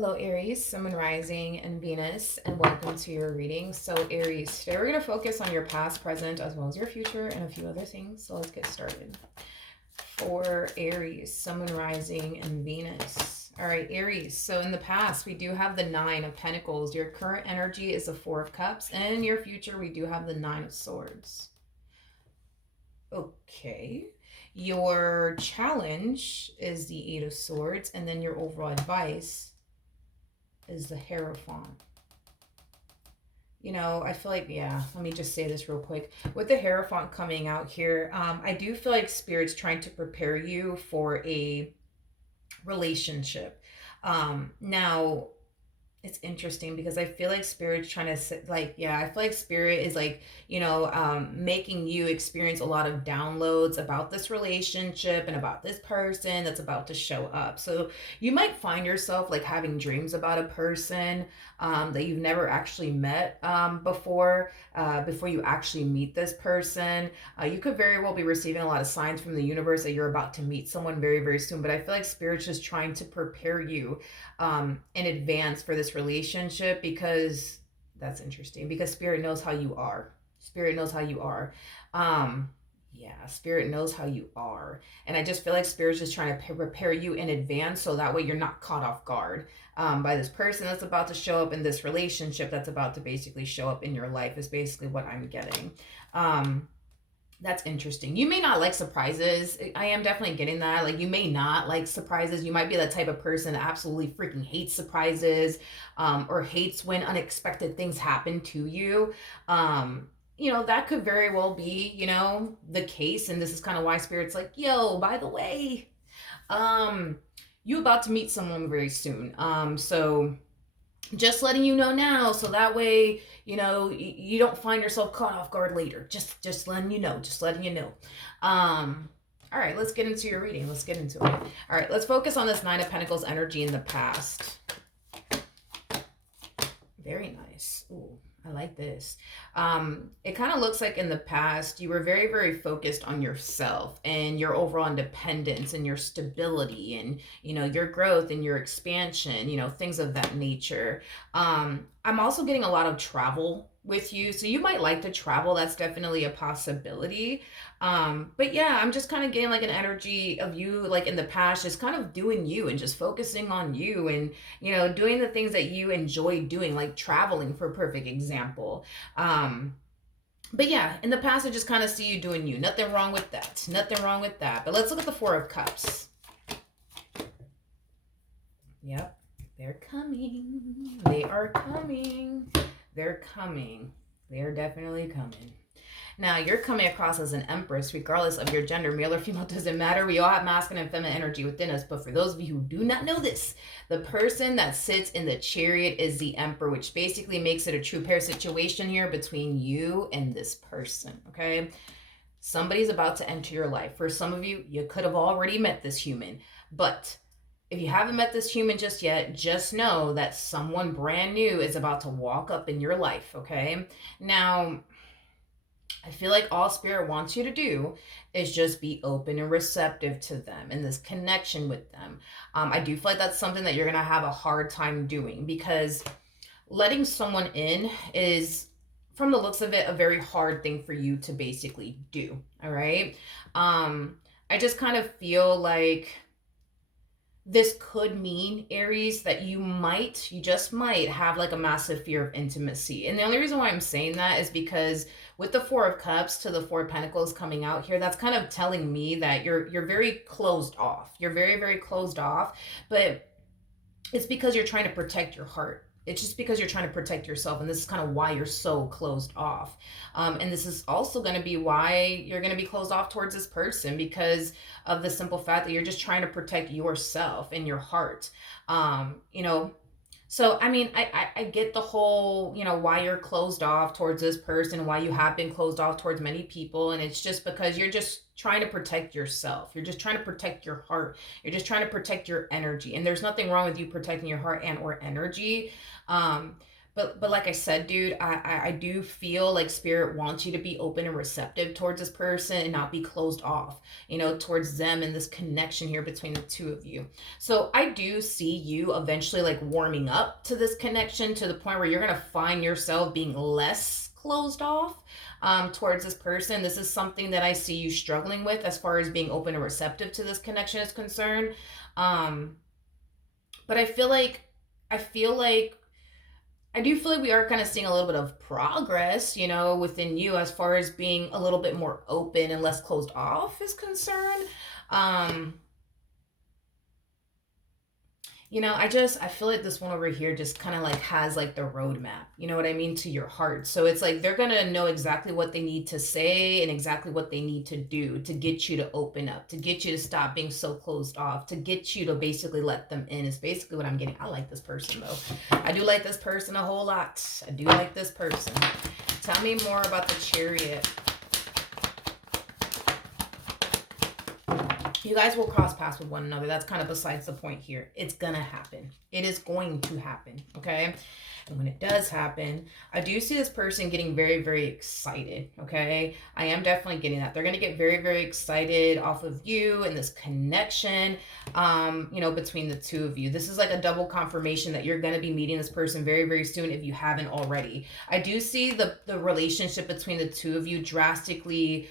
Hello, Aries, Sun, Moon, Rising, and Venus, and welcome to your reading. So, Aries, today we're going to focus on your past, present, as well as your future, and a few other things. So, let's get started. For Aries, Sun, Moon, Rising, and Venus. All right, Aries. So, in the past, we do have the Nine of Pentacles. Your current energy is the Four of Cups, and in your future, we do have the Nine of Swords. Okay. Your challenge is the Eight of Swords, and then your overall advice is the Hierophant. You know, I feel like, yeah, let me just say this real quick. With the Hierophant coming out here, I do feel like Spirit's trying to prepare you for a relationship. Now, it's interesting because I feel like Spirit's trying to, like, yeah, I feel like Spirit is like, making you experience a lot of downloads about this relationship and about this person that's about to show up. So you might find yourself like having dreams about a person that you've never actually met before you actually meet this person. You could very well be receiving a lot of signs from the universe that you're about to meet someone very, very soon. But I feel like Spirit's just trying to prepare you in advance for this relationship, because that's interesting, because Spirit knows how you are. Spirit knows how you are. Yeah, Spirit knows how you are. And I just feel like Spirit's just trying to prepare you in advance so that way you're not caught off guard by this person that's about to show up in this relationship that's about to basically show up in your life, is basically what I'm getting. That's interesting. You may not like surprises. I am definitely getting that. Like, you may not like surprises. You might be the type of person that absolutely freaking hates surprises, or hates when unexpected things happen to you. That could very well be, the case. And this is kind of why Spirit's like, yo, by the way, you about to meet someone very soon. So just letting you know now, so that way you don't find yourself caught off guard later. Just letting you know, all right, let's get into your reading. Let's get into it. All right, let's focus on this Nine of Pentacles energy in the past. Very nice. Ooh, I like this. It kind of looks like in the past you were very, very focused on yourself and your overall independence and your stability and, your growth and your expansion, things of that nature. I'm also getting a lot of travel with you. So you might like to travel. That's definitely a possibility. But yeah, I'm just kind of getting like an energy of you, like in the past, just kind of doing you and just focusing on you and, doing the things that you enjoy doing, like traveling, for a perfect example. But yeah, in the past, I just kind of see you doing you. Nothing wrong with that. Nothing wrong with that. But let's look at the Four of Cups. Yep, they're coming. They are coming. They're coming. They're definitely coming. Now, you're coming across as an empress, regardless of your gender, male or female, doesn't matter. We all have masculine and feminine energy within us. But for those of you who do not know this, the person that sits in the chariot is the emperor, which basically makes it a true pair situation here between you and this person, okay? Somebody's about to enter your life. For some of you, you could have already met this human. But if you haven't met this human just yet, just know that someone brand new is about to walk up in your life, okay? Now, I feel like all Spirit wants you to do is just be open and receptive to them and this connection with them. I do feel like that's something that you're going to have a hard time doing, because letting someone in is, from the looks of it, a very hard thing for you to basically do. All right. I just kind of feel like this could mean, Aries, that you just might have like a massive fear of intimacy. And the only reason why I'm saying that is because with the Four of Cups to the Four of Pentacles coming out here, that's kind of telling me that you're very closed off. You're very, very closed off, but it's because you're trying to protect your heart. It's just because you're trying to protect yourself, and this is kind of why you're so closed off. And this is also going to be why you're going to be closed off towards this person, because of the simple fact that you're just trying to protect yourself and your heart. So, I mean, I get the whole, why you're closed off towards this person, why you have been closed off towards many people. And it's just because you're just trying to protect yourself. You're just trying to protect your heart. You're just trying to protect your energy. And there's nothing wrong with you protecting your heart and or energy. But like I said, dude, I do feel like spirit wants you to be open and receptive towards this person and not be closed off, towards them and this connection here between the two of you. So I do see you eventually like warming up to this connection to the point where you're gonna find yourself being less closed off towards this person. This is something that I see you struggling with as far as being open and receptive to this connection is concerned. Um, but I do feel like we are kind of seeing a little bit of progress, within you as far as being a little bit more open and less closed off is concerned. Um, I feel like this one over here just kind of like has like the roadmap, you know what I mean, to your heart. So it's like they're gonna know exactly what they need to say and exactly what they need to do to get you to open up, to get you to stop being so closed off, to get you to basically let them in, is basically what I'm getting. I like this person though. I do like this person a whole lot. I do like this person. Tell me more about the Chariot. You guys will cross paths with one another. That's kind of besides the point here. It's gonna happen. It is going to happen, okay? And when it does happen, I do see this person getting very, very excited, okay? I am definitely getting that. They're going to get very, very excited off of you and this connection, between the two of you. This is like a double confirmation that you're going to be meeting this person very, very soon if you haven't already. I do see the relationship between the two of you drastically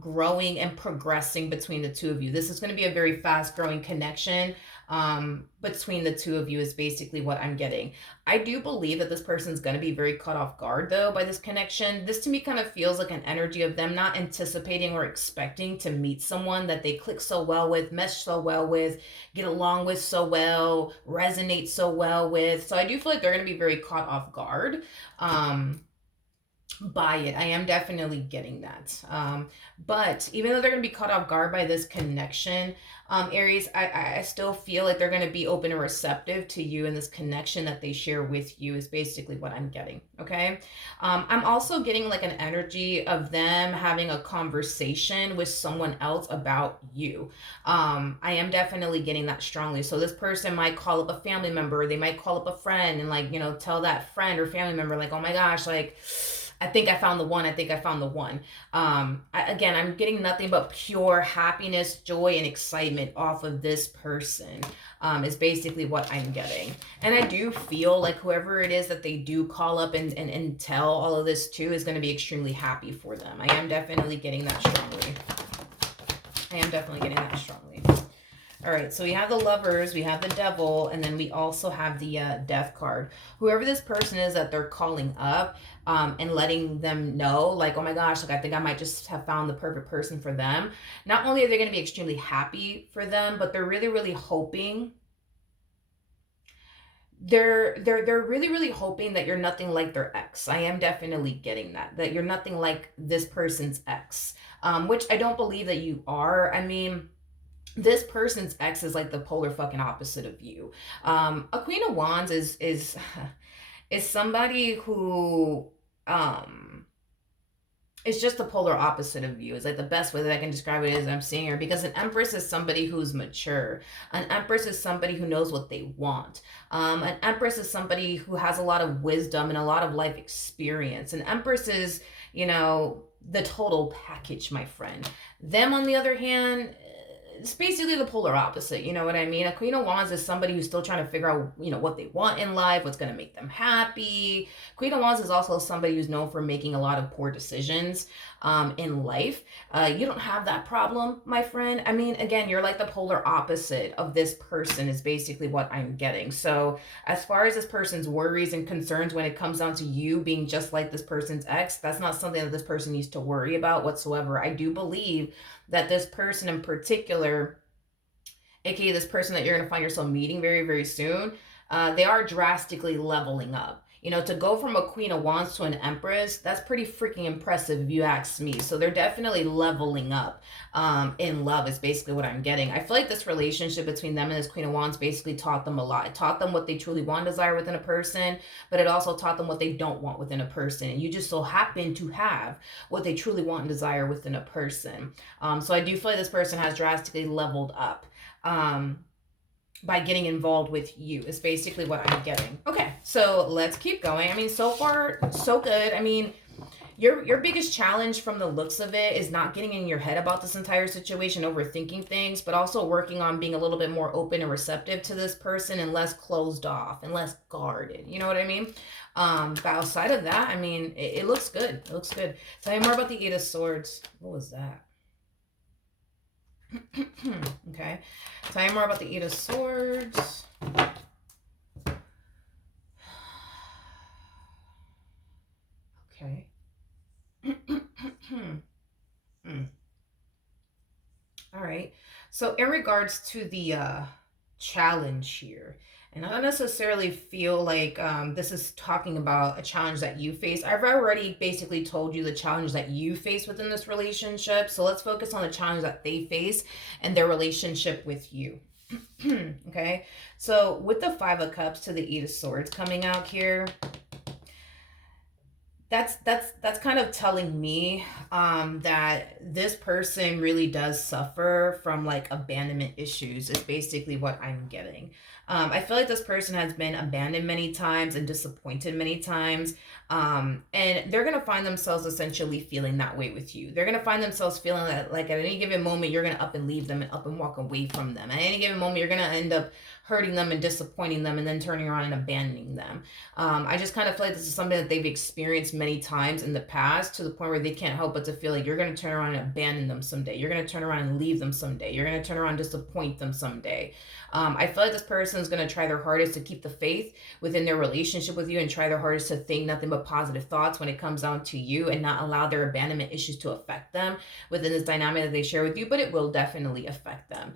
growing and progressing between the two of you. This is going to be a very fast growing connection between the two of you is basically what I'm getting. I do believe that this person's going to be very caught off guard though by this connection. This to me kind of feels like an energy of them not anticipating or expecting to meet someone that they click so well with, mesh so well with, get along with so well, resonate so well with. So I do feel like they're going to be very caught off guard. By it. I am definitely getting that. But even though they're going to be caught off guard by this connection, Aries, I still feel like they're going to be open and receptive to you, and this connection that they share with you is basically what I'm getting. Okay. I'm also getting like an energy of them having a conversation with someone else about you. I am definitely getting that strongly. So this person might call up a family member, they might call up a friend and like, tell that friend or family member like, oh my gosh, like, I think I found the one. I think I found the one. Again, I'm getting nothing but pure happiness, joy, and excitement off of this person, is basically what I'm getting. And I do feel like whoever it is that they do call up and tell all of this to is going to be extremely happy for them. I am definitely getting that strongly. All right, so we have the Lovers, we have the Devil, and then we also have the Death card. Whoever this person is that they're calling up and letting them know, like, oh my gosh, like I think I might just have found the perfect person for them. Not only are they going to be extremely happy for them, but they're really, really hoping. They're really, really hoping that you're nothing like their ex. I am definitely getting that you're nothing like this person's ex, which I don't believe that you are. I mean, this person's ex is like the polar fucking opposite of you. A Queen of Wands is is somebody who is just the polar opposite of you. Is like the best way that I can describe it is I'm seeing her, because an Empress is somebody who's mature. An Empress is somebody who knows what they want. An Empress is somebody who has a lot of wisdom and a lot of life experience. An Empress is, the total package, my friend. Them, on the other hand, it's basically the polar opposite, you know what I mean? A Queen of Wands is somebody who's still trying to figure out, what they want in life, what's going to make them happy. Queen of Wands is also somebody who's known for making a lot of poor decisions in life. You don't have that problem, my friend. I mean, again, you're like the polar opposite of this person is basically what I'm getting. So as far as this person's worries and concerns when it comes down to you being just like this person's ex, that's not something that this person needs to worry about whatsoever. I do believe that this person in particular, aka this person that you're going to find yourself meeting very, very soon, they are drastically leveling up. To go from a Queen of Wands to an Empress, that's pretty freaking impressive if you ask me. So they're definitely leveling up in love is basically what I'm getting. I feel like this relationship between them and this Queen of Wands basically taught them a lot. It taught them what they truly want, desire within a person, but it also taught them what they don't want within a person. And you just so happen to have what they truly want and desire within a person. So I do feel like this person has drastically leveled up. by getting involved with you is basically what I'm getting. Okay, so let's keep going. I mean, so far so good. I mean, your biggest challenge from the looks of it is not getting in your head about this entire situation, overthinking things, but also working on being a little bit more open and receptive to this person and less closed off and less guarded. You know what I mean? But outside of that, I mean, it looks good. It looks good. Tell me more about the Eight of Swords. What was that? Okay. Tell me more about the Eight of Swords. Okay. All right. So in regards to the challenge here, and I don't necessarily feel like this is talking about a challenge that you face. I've already basically told you the challenge that you face within this relationship. So let's focus on the challenge that they face and their relationship with you. Okay. So with the Five of Cups to the Eight of Swords coming out here, that's kind of telling me that this person really does suffer from like abandonment issues is basically what I'm getting. I feel like this person has been abandoned many times and disappointed many times, and they're gonna find themselves essentially feeling that way with you. They're gonna find themselves feeling that like at any given moment you're gonna up and leave them and up and walk away from them. At any given moment you're gonna end up hurting them and disappointing them and then turning around and abandoning them. I just kind of feel like this is something that they've experienced many times in the past to the point where they can't help but to feel like you're going to turn around and abandon them someday. You're going to turn around and leave them someday. You're going to turn around and disappoint them someday. I feel like this person is going to try their hardest to keep the faith within their relationship with you and try their hardest to think nothing but positive thoughts when it comes down to you and not allow their abandonment issues to affect them within this dynamic that they share with you, but it will definitely affect them.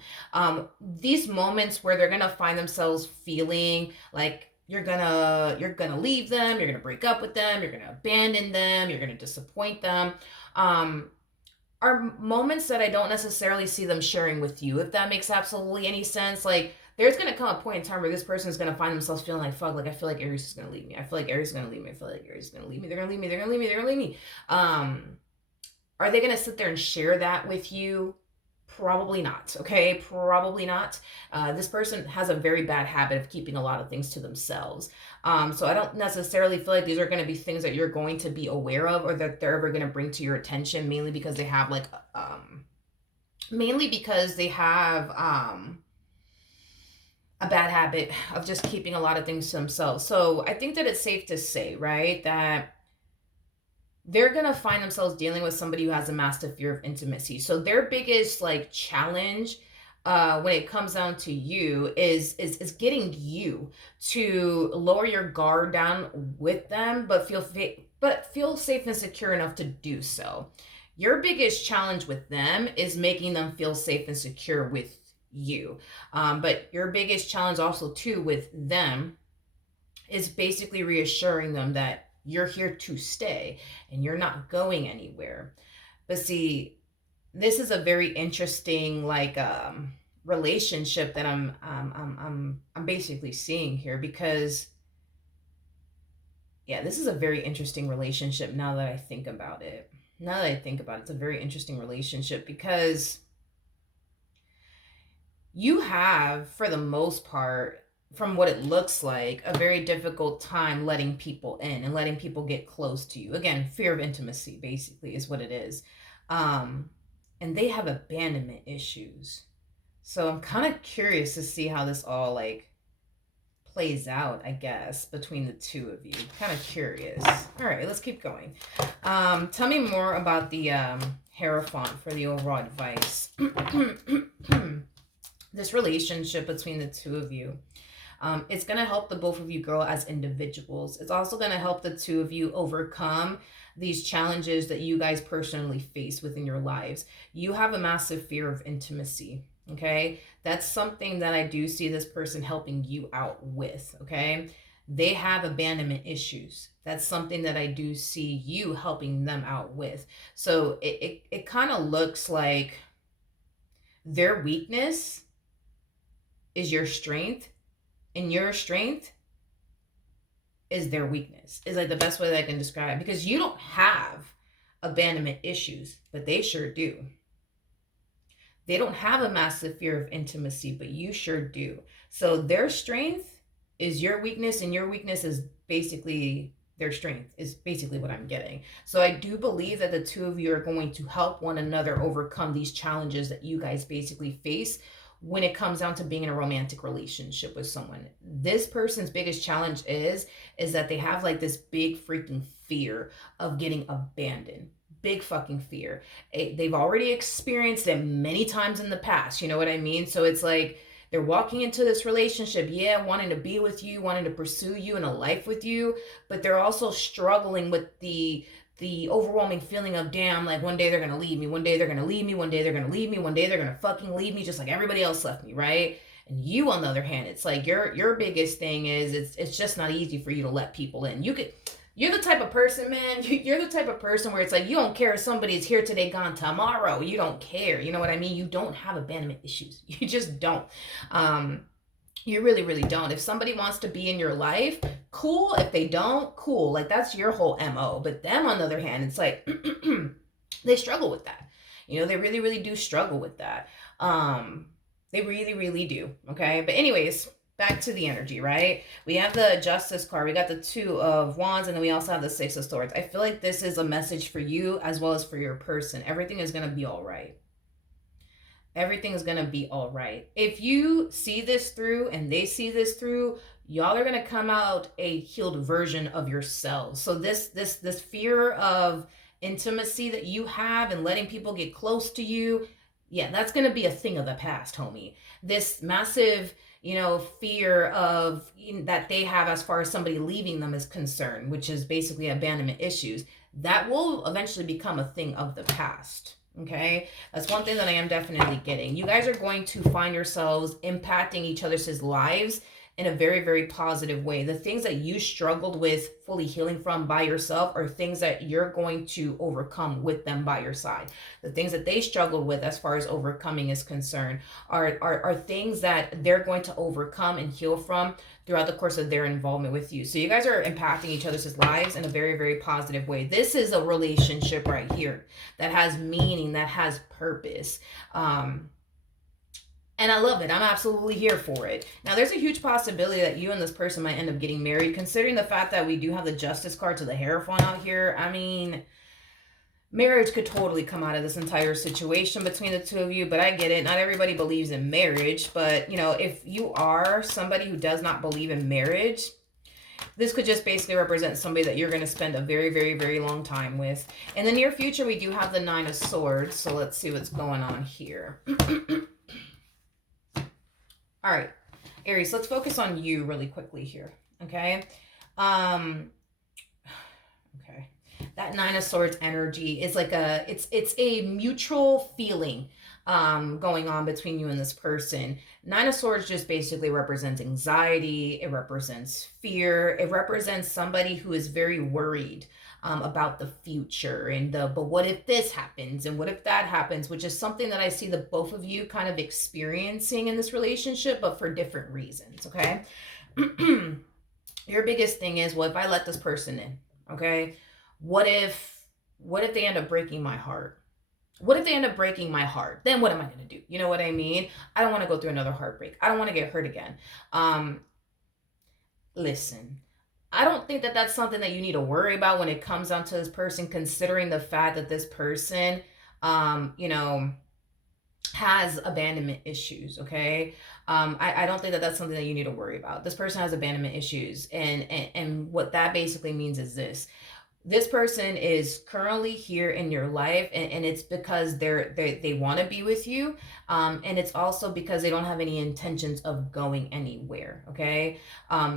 These moments where they're going to find themselves feeling like you're gonna leave them, you're gonna break up with them, you're gonna abandon them, you're gonna disappoint them, are moments that I don't necessarily see them sharing with you, if that makes absolutely any sense. Like there's gonna come a point in time where this person is gonna find themselves feeling like fuck, like I feel like Aries is gonna leave me. I feel like Aries is gonna leave me. I feel like Aries is gonna leave me. They're gonna leave me. They're gonna leave me. They're gonna leave me. Are they gonna sit there and share that with you? Probably not. Okay, probably not. This person has a very bad habit of keeping a lot of things to themselves. So I don't necessarily feel like these are going to be things that you're going to be aware of or that they're ever going to bring to your attention. Mainly because they have like, mainly because they have a bad habit of just keeping a lot of things to themselves. So I think that it's safe to say, right, that they're gonna find themselves dealing with somebody who has a massive fear of intimacy. So their biggest like challenge when it comes down to you is getting you to lower your guard down with them, but feel safe and secure enough to do so. Your biggest challenge with them is making them feel safe and secure with you. But your biggest challenge also too with them is basically reassuring them that you're here to stay and you're not going anywhere. But see, this is a very interesting like relationship that I'm basically seeing here because yeah, this is a very interesting relationship now that I think about it. Now that I think about it, it's a very interesting relationship because you have, for the most part, from what it looks like, a very difficult time letting people in and letting people get close to you. Again, fear of intimacy, basically, is what it is. And they have abandonment issues. So I'm kind of curious to see how this all like plays out, I guess, between the two of you. Kind of curious. All right, let's keep going. Tell me more about the Hierophant for the overall advice. This relationship between the two of you. It's going to help the both of you grow as individuals. It's also going to help the two of you overcome these challenges that you guys personally face within your lives. You have a massive fear of intimacy, okay? That's something that I do see this person helping you out with, okay? They have abandonment issues. That's something that I do see you helping them out with. So it kind of looks like their weakness is your strength, and your strength is their weakness. Is like the best way that I can describe it, because you don't have abandonment issues, but they sure do. They don't have a massive fear of intimacy, but you sure do. So their strength is your weakness, and your weakness is basically their strength, is basically what I'm getting. So I do believe that the two of you are going to help one another overcome these challenges that you guys basically face when it comes down to being in a romantic relationship with someone. This person's biggest challenge is that they have like this big freaking fear of getting abandoned. Big fucking fear. They've already experienced it many times in the past, you know what I mean? So it's like they're walking into this relationship, yeah, wanting to be with you, wanting to pursue you in a life with you, but they're also struggling with the overwhelming feeling of, damn, like one day they're gonna leave me, one day they're gonna leave me, one day they're gonna leave me, one day they're gonna fucking leave me, just like everybody else left me, right? And you, on the other hand, it's like your biggest thing is it's just not easy for you to let people in. You're the type of person, man. You're the type of person where it's like you don't care if somebody's here today, gone tomorrow. You don't care. You know what I mean? You don't have abandonment issues. You just don't. You really, really don't. If somebody wants to be in your life, cool. If they don't, cool. Like that's your whole MO. But them, on the other hand, it's like they struggle with that. You know, they really, really do struggle with that. They really, really do. Okay. But anyways, back to the energy, right? We have the Justice card. We got the Two of Wands, and then we also have the Six of Swords. I feel like this is a message for you as well as for your person. Everything is going to be all right. Everything is going to be all right. If you see this through and they see this through, y'all are going to come out a healed version of yourselves. So this fear of intimacy that you have and letting people get close to you, yeah, that's going to be a thing of the past, homie. This massive, fear of that they have as far as somebody leaving them is concerned, which is basically abandonment issues, that will eventually become a thing of the past. Okay, that's one thing that I am definitely getting. You guys are going to find yourselves impacting each other's lives in a very, very positive way. The things that you struggled with fully healing from by yourself are things that you're going to overcome with them by your side. The things that they struggled with as far as overcoming is concerned are things that they're going to overcome and heal from throughout the course of their involvement with you. So you guys are impacting each other's lives in a very, very positive way. This is a relationship right here that has meaning, that has purpose. And I love it. I'm absolutely here for it. Now, there's a huge possibility that you and this person might end up getting married, considering the fact that we do have the Justice card to the Hierophant out here. I mean, marriage could totally come out of this entire situation between the two of you, but I get it. Not everybody believes in marriage, but, if you are somebody who does not believe in marriage, this could just basically represent somebody that you're going to spend a very, very, very long time with. In the near future, we do have the Nine of Swords, so let's see what's going on here. All right, Aries, let's focus on you really quickly here, okay? Okay. That Nine of Swords energy is like it's a mutual feeling going on between you and this person. Nine of Swords just basically represents anxiety. It represents fear. It represents somebody who is very worried about the future and but what if this happens and what if that happens, which is something that I see the both of you kind of experiencing in this relationship, but for different reasons, okay? Your biggest thing is, well, if I let this person in, okay, what if they end up breaking my heart? What if they end up breaking my heart? Then what am I going to do? You know what I mean? I don't want to go through another heartbreak. I don't want to get hurt again. Listen, I don't think that that's something that you need to worry about when it comes down to this person, considering the fact that this person, has abandonment issues, okay? I don't think that that's something that you need to worry about. This person has abandonment issues, and what that basically means is this person is currently here in your life, and it's because they want to be with you, and it's also because they don't have any intentions of going anywhere, okay?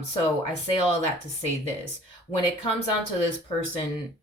So I say all of that to say this: when it comes down to this person,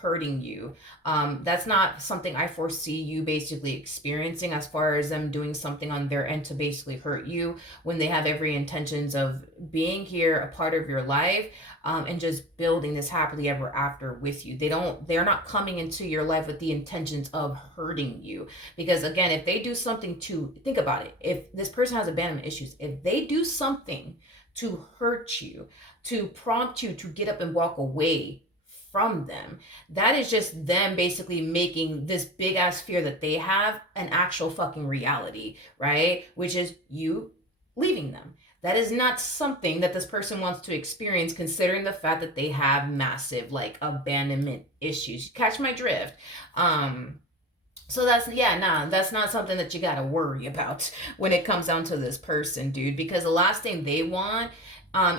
hurting you, that's not something I foresee you basically experiencing, as far as them doing something on their end to basically hurt you, when they have every intentions of being here, a part of your life, and just building this happily ever after with you. They're not coming into your life with the intentions of hurting you. Because again, if they do something to, think about it, if this person has abandonment issues, if they do something to hurt you, to prompt you to get up and walk away from them. That is just them basically making this big ass fear that they have an actual fucking reality, right? Which is you leaving them. That is not something that this person wants to experience, considering the fact that they have massive like abandonment issues. Catch my drift. So that's, yeah, nah, that's not something that you gotta worry about when it comes down to this person, dude, because the last thing they want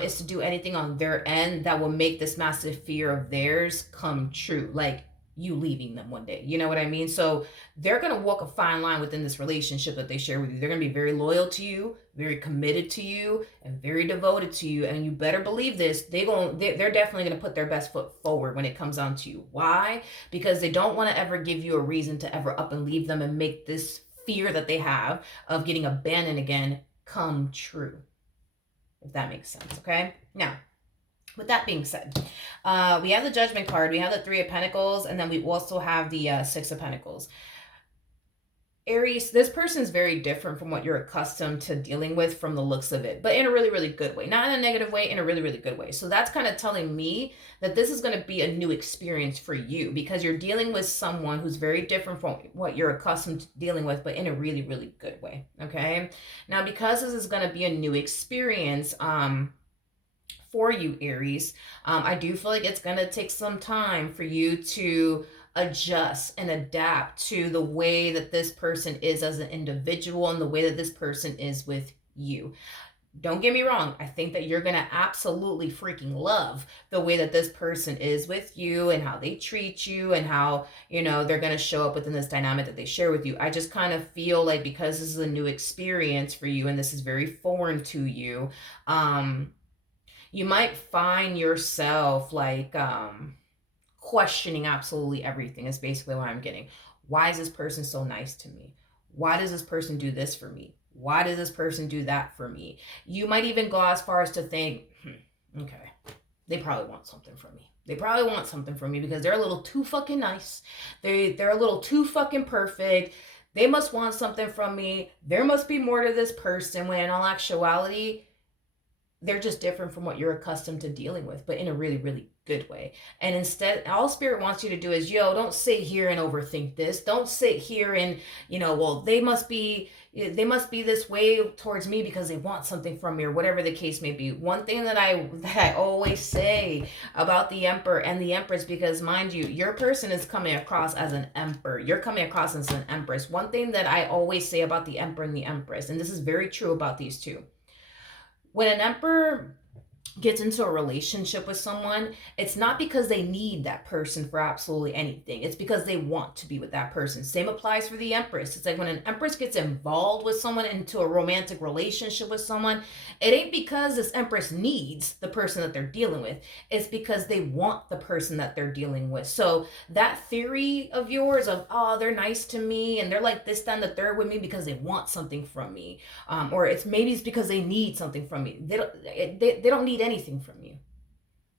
is to do anything on their end that will make this massive fear of theirs come true. Like you leaving them one day. You know what I mean? So they're gonna walk a fine line within this relationship that they share with you. They're gonna be very loyal to you, very committed to you, and very devoted to you. And you better believe this, they're definitely gonna put their best foot forward when it comes down to you. Why? Because they don't want to ever give you a reason to ever up and leave them and make this fear that they have of getting abandoned again come true. If that makes sense, okay? Now, with that being said, we have the Judgment card, we have the Three of Pentacles, and then we also have the Six of Pentacles. Aries, this person is very different from what you're accustomed to dealing with from the looks of it, but in a really, really good way. Not in a negative way, in a really, really good way. So that's kind of telling me that this is going to be a new experience for you because you're dealing with someone who's very different from what you're accustomed to dealing with, but in a really, really good way. Okay. Now, because this is going to be a new experience, for you, Aries, I do feel like it's going to take some time for you to adjust and adapt to the way that this person is as an individual and the way that this person is with you. Don't get me wrong. I think that you're going to absolutely freaking love the way that this person is with you and how they treat you and how, you know, they're going to show up within this dynamic that they share with you. I just kind of feel like because this is a new experience for you and this is very foreign to you, you might find yourself like, questioning absolutely everything is basically what I'm getting. Why is this person so nice to me? Why does this person do this for me? Why does this person do that for me? You might even go as far as to think, okay, they probably want something from me. They probably want something from me because they're a little too fucking nice. They're a little too fucking perfect. They must want something from me. There must be more to this person, when in all actuality, they're just different from what you're accustomed to dealing with, but in a really, really good way. And instead, all Spirit wants you to do is, don't sit here and overthink this. Don't sit here and, well, they must be this way towards me because they want something from me, or whatever the case may be. One thing that I always say about the Emperor and the Empress, because mind you, your person is coming across as an Emperor. You're coming across as an Empress. One thing that I always say about the Emperor and the Empress, and this is very true about these two, when an Emperor gets into a relationship with someone, it's not because they need that person for absolutely anything. It's because they want to be with that person. Same applies for the Empress. It's like when an Empress gets involved with someone, into a romantic relationship with someone, it ain't because this Empress needs the person that they're dealing with. It's because they want the person that they're dealing with. So that theory of yours of, oh, they're nice to me and they're like this, that, and the third with me because they want something from me, or maybe it's because they need something from me. They don't need anything from you.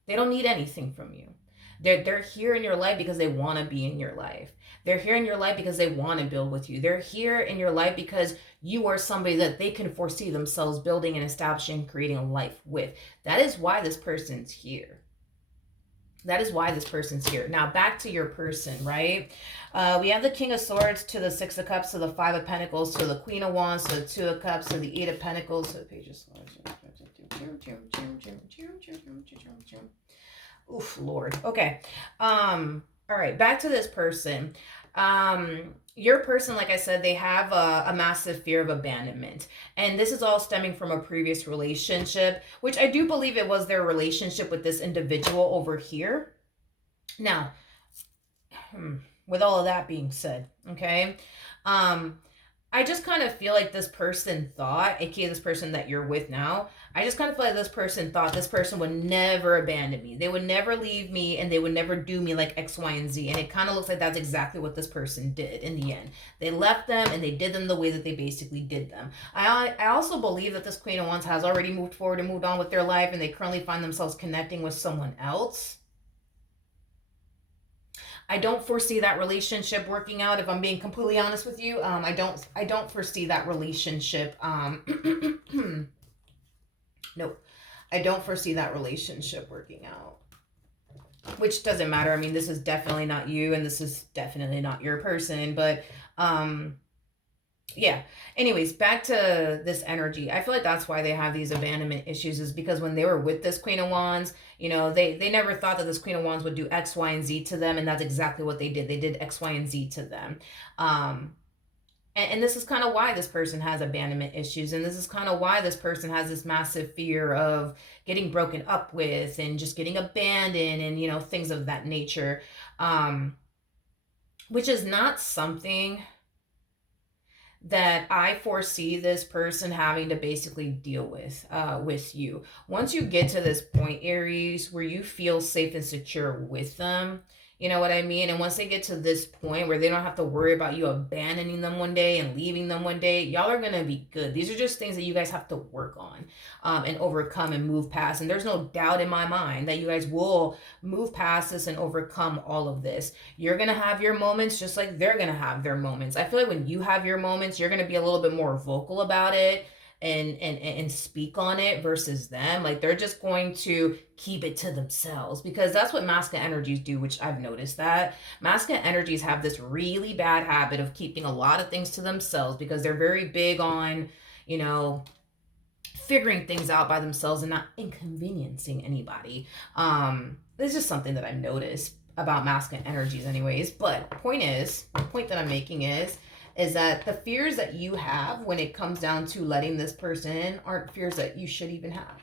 They don't need anything from you. They're here in your life because they want to be in your life. They're here in your life because they want to build with you. They're here in your life because you are somebody that they can foresee themselves building and establishing, creating a life with. That is why this person's here. That is why this person's here. Now back to your person, right? We have the King of Swords to the Six of Cups to the Five of Pentacles to the Queen of Wands to the Two of Cups to the Eight of Pentacles to the Page of Swords. Oof, Lord. Okay. All right, back to this person. Your person, like I said, they have a massive fear of abandonment. And this is all stemming from a previous relationship, which I do believe it was their relationship with this individual over here. Now, with all of that being said, okay, I just kind of feel like this person thought, aka this person that you're with now, I just kind of feel like this person thought this person would never abandon me. They would never leave me and they would never do me like X, Y, and Z. And it kind of looks like that's exactly what this person did in the end. They left them and they did them the way that they basically did them. I also believe that this Queen of Wands has already moved forward and moved on with their life, and they currently find themselves connecting with someone else. I don't foresee that relationship working out, if I'm being completely honest with you. I don't foresee that relationship. Nope. I don't foresee that relationship working out. which doesn't matter. I mean, this is definitely not you, and this is definitely not your person. But um, yeah. Anyways, back to this energy. I feel like that's why they have these abandonment issues, is because when they were with this Queen of Wands, they never thought that this Queen of Wands would do X, Y, and Z to them, and that's exactly what they did. They did X, Y, and Z to them. Um, and this is kind of why this person has abandonment issues, and this is kind of why this person has this massive fear of getting broken up with and just getting abandoned, and things of that nature, um, which is not something that I foresee this person having to basically deal with you. Once you get to this point, Aries, where you feel safe and secure with them, you know what I mean? And once they get to this point where they don't have to worry about you abandoning them one day and leaving them one day, y'all are going to be good. These are just things that you guys have to work on, and overcome and move past. And there's no doubt in my mind that you guys will move past this and overcome all of this. You're going to have your moments just like they're going to have their moments. I feel like when you have your moments, you're going to be a little bit more vocal about it and speak on it, versus them. Like, they're just going to keep it to themselves, because that's what masculine energies do, which I've noticed that masculine energies have this really bad habit of keeping a lot of things to themselves, because they're very big on, you know, figuring things out by themselves and not inconveniencing anybody. This is something that I've noticed about masculine energies anyways. But the point that I'm making is that the fears that you have when it comes down to letting this person in aren't fears that you should even have.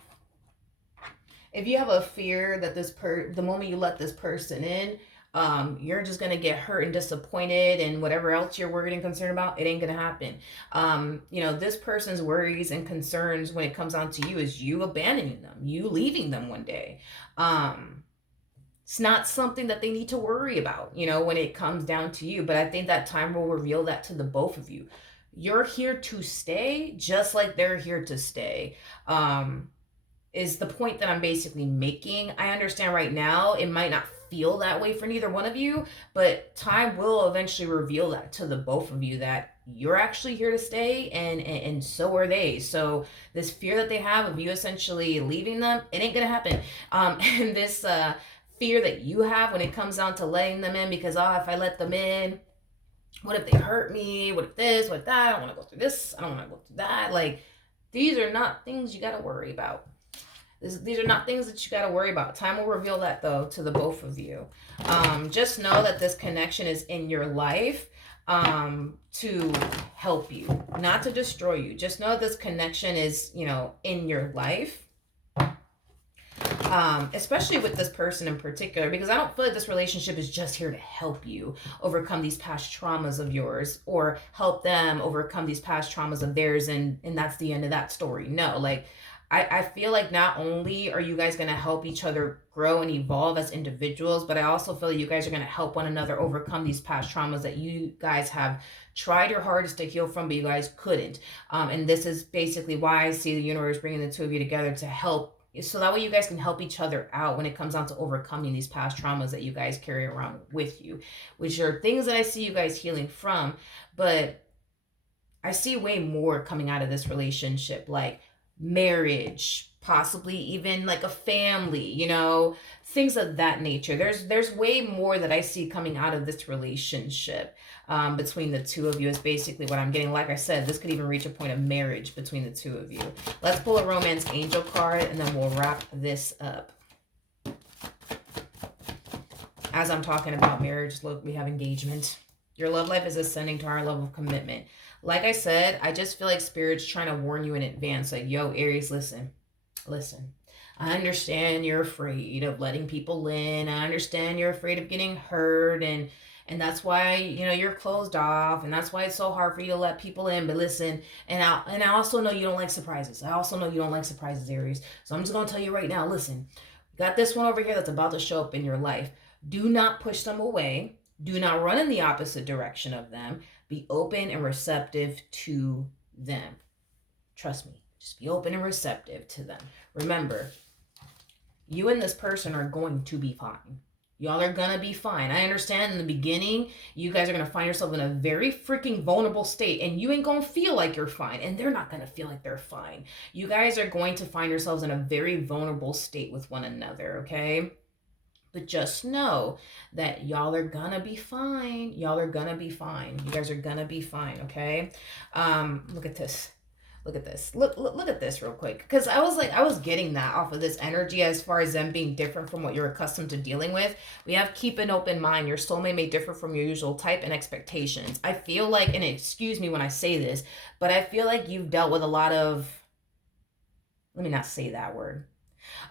If you have a fear that the moment you let this person in, you're just gonna get hurt and disappointed, and whatever else you're worried and concerned about, it ain't gonna happen. This person's worries and concerns when it comes down to you is you abandoning them, you leaving them one day. It's not something that they need to worry about, when it comes down to you. But I think that time will reveal that to the both of you. You're here to stay, just like they're here to stay. Is the point that I'm basically making. I understand right now it might not feel that way for neither one of you, but time will eventually reveal that to the both of you, that you're actually here to stay, and so are they. So this fear that they have of you essentially leaving them, it ain't gonna happen. And this fear that you have when it comes down to letting them in, because if I let them in, what if they hurt me? What if this? What if that? I don't want to go through this. I don't want to go through that. Like, these are not things you got to worry about. These are not things that you got to worry about. Time will reveal that, though, to the both of you. Just know that this connection is in your life to help you, not to destroy you. Just know that this connection is, in your life. Especially with this person in particular, because I don't feel like this relationship is just here to help you overcome these past traumas of yours, or help them overcome these past traumas of theirs, and that's the end of that story. No, like, I feel like not only are you guys going to help each other grow and evolve as individuals, but I also feel like you guys are going to help one another overcome these past traumas that you guys have tried your hardest to heal from, but you guys couldn't. And this is basically why I see the universe bringing the two of you together to help, so that way you guys can help each other out when it comes down to overcoming these past traumas that you guys carry around with you, which are things that I see you guys healing from. But I see way more coming out of this relationship, like marriage, possibly even like a family, things of that nature. There's way more that I see coming out of this relationship, between the two of you, is basically what I'm getting. Like I said, this could even reach a point of marriage between the two of you. Let's pull a romance angel card, and then we'll wrap this up. As I'm talking about marriage, look, we have engagement. Your love life is ascending to our level of commitment. Like I said, I just feel like Spirit's trying to warn you in advance. Like, yo, Aries, listen. I understand you're afraid of letting people in. I understand you're afraid of getting hurt. And that's why, you're closed off. And that's why it's so hard for you to let people in. But listen, and I also know you don't like surprises. Aries. So I'm just going to tell you right now, listen. Got this one over here that's about to show up in your life. Do not push them away. Do not run in the opposite direction of them. Be open and receptive to them. Trust me. Just be open and receptive to them. Remember, you and this person are going to be fine. Y'all are going to be fine. I understand in the beginning, you guys are going to find yourself in a very freaking vulnerable state, and you ain't going to feel like you're fine, and they're not going to feel like they're fine. You guys are going to find yourselves in a very vulnerable state with one another, okay? But just know that y'all are gonna be fine. Y'all are gonna be fine. You guys are gonna be fine, okay? Look at this. Look at this. Look at this real quick. Because I was getting that off of this energy as far as them being different from what you're accustomed to dealing with. We have keep an open mind. Your soulmate may differ from your usual type and expectations. I feel like, and excuse me when I say this, but I feel like you've dealt with a lot of, let me not say that word,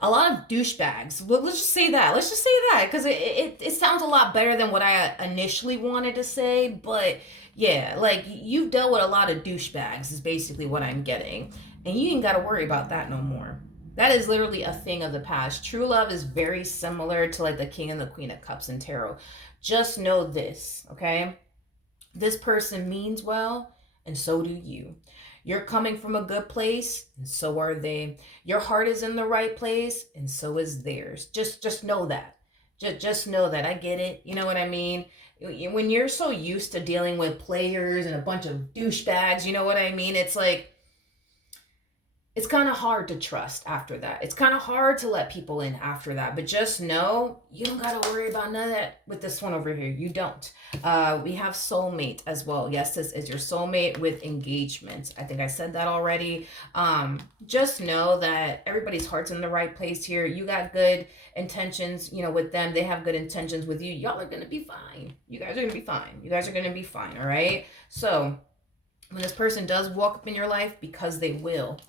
a lot of douchebags. Let's just say that. Let's just say that because it sounds a lot better than what I initially wanted to say. But yeah, like you've dealt with a lot of douchebags is basically what I'm getting, and you ain't got to worry about that no more. That is literally a thing of the past. True love is very similar to like the King and the Queen of Cups in tarot. Just know this, okay? This person means well, and so do you. You're coming from a good place, and so are they. Your heart is in the right place, and so is theirs. Just know that. Just know that. I get it. You know what I mean? When you're so used to dealing with players and a bunch of douchebags, you know what I mean? It's like it's kind of hard to trust after that. It's kind of hard to let people in after that. But just know you don't got to worry about none of that with this one over here. You don't. We have soulmate as well. Yes, this is your soulmate with engagement. I think I said that already. Just know that everybody's heart's in the right place here. You got good intentions, you know, with them. They have good intentions with you. Y'all are going to be fine. You guys are going to be fine. You guys are going to be fine. All right. So when this person does walk up in your life, because they will,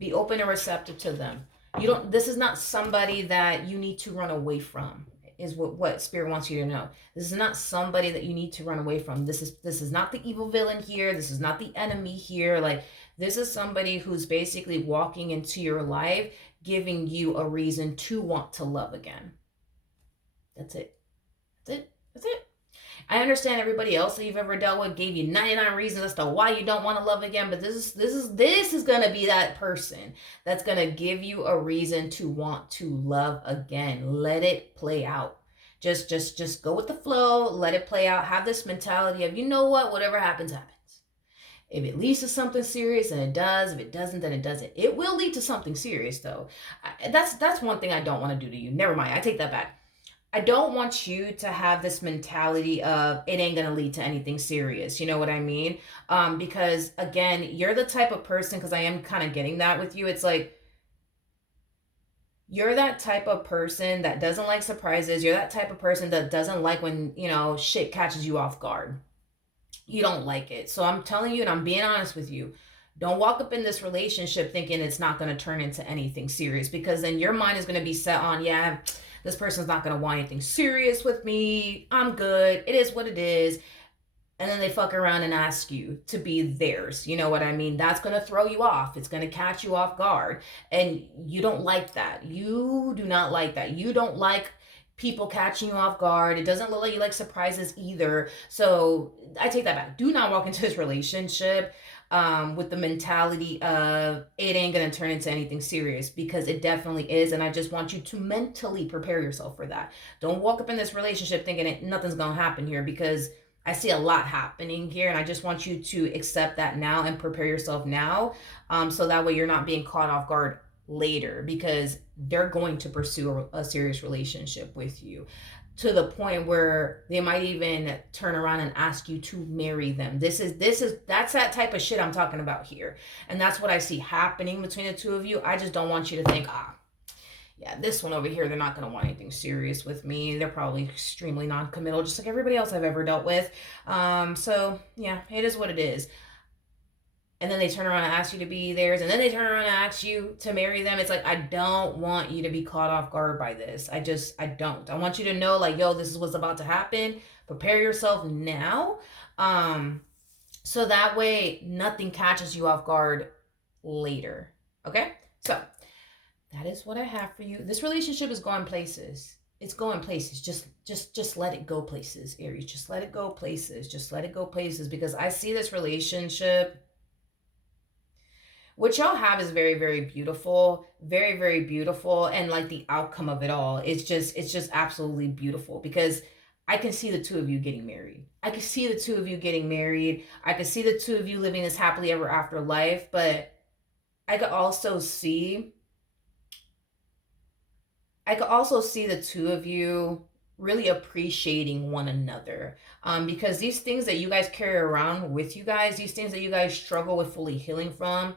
be open and receptive to them. You don't, this is not somebody that you need to run away from, is what spirit wants you to know. This is not somebody that you need to run away from. This is not the evil villain here. This is not the enemy here. Like, this is somebody who's basically walking into your life, giving you a reason to want to love again. That's it. That's it. That's it. I understand everybody else that you've ever dealt with gave you 99 reasons as to why you don't want to love again, but this is gonna be that person that's gonna give you a reason to want to love again. Let it play out. Just go with the flow. Let it play out. Have this mentality of, you know what, whatever happens, happens. If it leads to something serious, then it does. If it doesn't, then it doesn't. It will lead to something serious, though. That's one thing I don't want to do to you. Never mind. I take that back. I don't want you to have this mentality of it ain't gonna lead to anything serious. You know what I mean? Because again, you're the type of person, because I am kind of getting that with you. It's like you're that type of person that doesn't like surprises. You're that type of person that doesn't like when, you know, shit catches you off guard. You don't like it. So I'm telling you, and I'm being honest with you, don't walk up in this relationship thinking it's not going to turn into anything serious, because then your mind is going to be set on, yeah, this person's not going to want anything serious with me. I'm good. It is what it is. And then they fuck around and ask you to be theirs. You know what I mean? That's going to throw you off. It's going to catch you off guard. And you don't like that. You do not like that. You don't like people catching you off guard. It doesn't look like you like surprises either. So I take that back. Do not walk into this relationship with the mentality of it ain't gonna turn into anything serious, because it definitely is. And I just want you to mentally prepare yourself for that. Don't walk up in this relationship thinking nothing's gonna happen here, because I see a lot happening here, and I just want you to accept that now and prepare yourself now, so that way you're not being caught off guard later, because they're going to pursue a serious relationship with you, to the point where they might even turn around and ask you to marry them. That's that type of shit I'm talking about here. And that's what I see happening between the two of you. I just don't want you to think, yeah, this one over here, they're not going to want anything serious with me. They're probably extremely non-committal, just like everybody else I've ever dealt with. So yeah, it is what it is. And then they turn around and ask you to be theirs, and then they turn around and ask you to marry them. It's like, I don't want you to be caught off guard by this. I don't. I want you to know, like, yo, this is what's about to happen. Prepare yourself now. So that way nothing catches you off guard later. Okay? So that is what I have for you. This relationship is going places. It's going places. Just let it go places, Aries. Just let it go places. Just let it go places, because I see this relationship, what y'all have, is very, very beautiful, very, very beautiful. And like the outcome of it all, it's just absolutely beautiful, because I can see the two of you getting married. I can see the two of you getting married. I can see the two of you living this happily ever after life. But I could also see I could also see the two of you really appreciating one another, because these things that you guys carry around with you guys, these things that you guys struggle with fully healing from,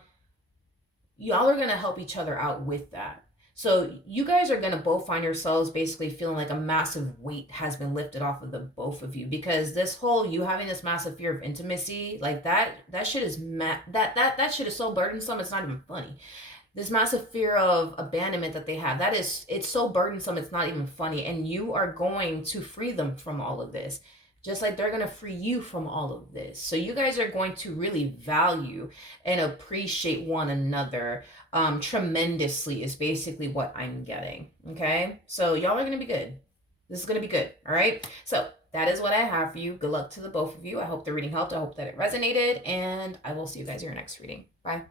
y'all are going to help each other out with that. So you guys are going to both find yourselves basically feeling like a massive weight has been lifted off of the both of you, because this whole you having this massive fear of intimacy, like that shit is that shit is so burdensome, it's not even funny. This massive fear of abandonment that they have, that is, it's so burdensome, it's not even funny, and you are going to free them from all of this, just like they're going to free you from all of this. So you guys are going to really value and appreciate one another tremendously, is basically what I'm getting. Okay, so y'all are going to be good. This is going to be good. All right, so that is what I have for you. Good luck to the both of you. I hope the reading helped. I hope that it resonated, and I will see you guys in your next reading. Bye.